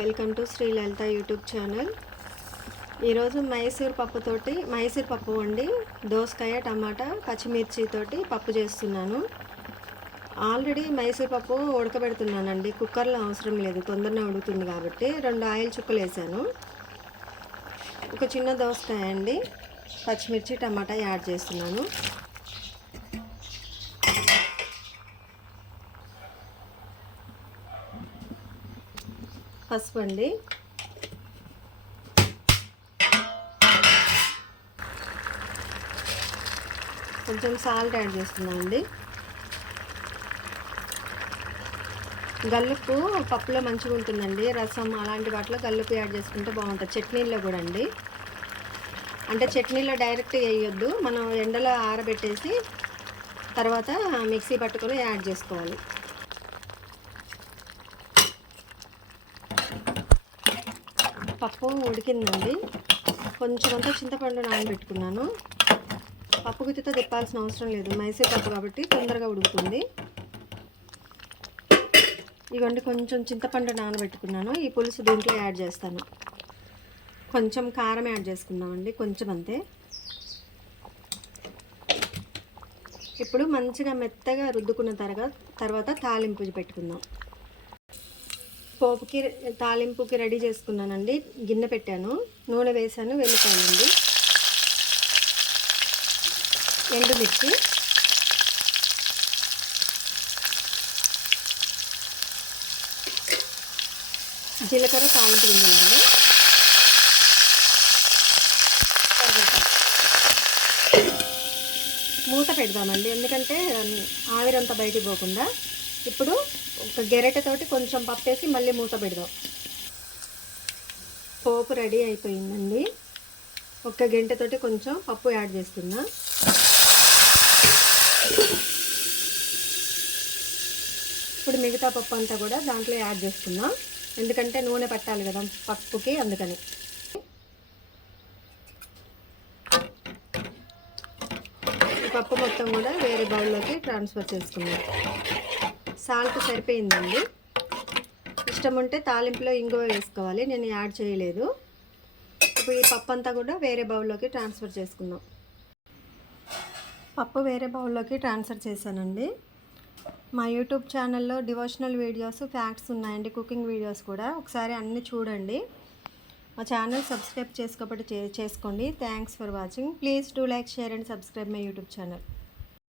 Welcome to Sri Lalitha YouTube channel. ఈరోజు మైసూర్ పప్పు వండి దోసకాయ టమాటా పచ్చిమిర్చితోటి పప్పు చేస్తున్నాను. ఆల్రెడీ మైసూర్ పప్పు ఉడకబెడుతున్నానండి. కుక్కర్లో అవసరం లేదు, తొందరగా ఉడుకుతుంది కాబట్టి 2 ఆయిల్ చుక్కలు వేసాను. ఒక చిన్న దోసకాయ అండి, పచ్చిమిర్చి టమాటా యాడ్ చేస్తున్నాను. పసుపు అండి, కొంచెం సాల్ట్ యాడ్ చేస్తున్నామండి. గల్లుప్పు పప్పులో మంచిగా ఉంటుందండి. రసం అలాంటి వాటిలో గల్లుప్పు యాడ్ చేసుకుంటే బాగుంటుంది. చట్నీల్లో కూడా అండి, అంటే చట్నీలో డైరెక్ట్ వేయొద్దు, మనం ఎండలో ఆరబెట్టేసి తర్వాత మిక్సీ పట్టుకొని యాడ్ చేసుకోవాలి. పప్పు ఉడికిందండి. కొంచెం అంతా చింతపండు నానబెట్టుకున్నాను. పప్పు గుత్తితో తిప్పాల్సిన అవసరం లేదు, మైసూర్ పప్పు కాబట్టి తొందరగా ఉడుకుతుంది. ఇవ్వండి, కొంచెం చింతపండు నానబెట్టుకున్నాను. ఈ పులుసు దీంట్లో యాడ్ చేస్తాను. కొంచెం కారం యాడ్ చేసుకుందామండి, కొంచెం అంతే. ఇప్పుడు మంచిగా మెత్తగా రుద్దుకున్న తర్వాత తాలింపు పెట్టుకుందాం. తాలింపుకి రెడీ చేసుకున్నానండి. గిన్నె పెట్టాను, నూనె వేసాను, వెల్లిపాయలండి, ఎండుమిర్చి, జీలకర్ర, తాలింపు గింజలండి, మూత పెడదామండి, ఎందుకంటే ఆవిరంతా బయటికి పోకుండా. ఇప్పుడు ఒక గెరెటతోటి కొంచెం పప్పు వేసి మళ్ళీ మూత పెడదాం. పోపు రెడీ అయిపోయిందండి. ఒక గంటతోటి కొంచెం పప్పు యాడ్ చేస్తున్నా. ఇప్పుడు మిగతా పప్పు అంతా కూడా దాంట్లో యాడ్ చేస్తున్నా, ఎందుకంటే నూనె పట్టాలి కదా పప్పుకి, అందుకని. ఈ పప్పు మొత్తం కూడా వేరే బౌల్లోకి ట్రాన్స్ఫర్ చేసుకున్నాం. సాల్ట్ సరిపోయిందండి. ఇష్టం ఉంటే తాలింపులో ఇంగువ వేసుకోవాలి, నేను యాడ్ చేయలేదు. ఇప్పుడు ఈ పప్పు అంతా కూడా వేరే బౌల్లోకి ట్రాన్స్ఫర్ చేసుకుందాం. పప్పు వేరే బౌల్లోకి ట్రాన్స్ఫర్ చేశానండి. మా యూట్యూబ్ ఛానల్లో డివోషనల్ వీడియోస్, ఫ్యాక్ట్స్ ఉన్నాయండి, కుకింగ్ వీడియోస్ కూడా. ఒకసారి అన్నీ చూడండి. మా ఛానల్ సబ్స్క్రైబ్ చేసుకోకపోతే చేసుకోండి. Thanks for watching. Please do like, share and subscribe my YouTube channel.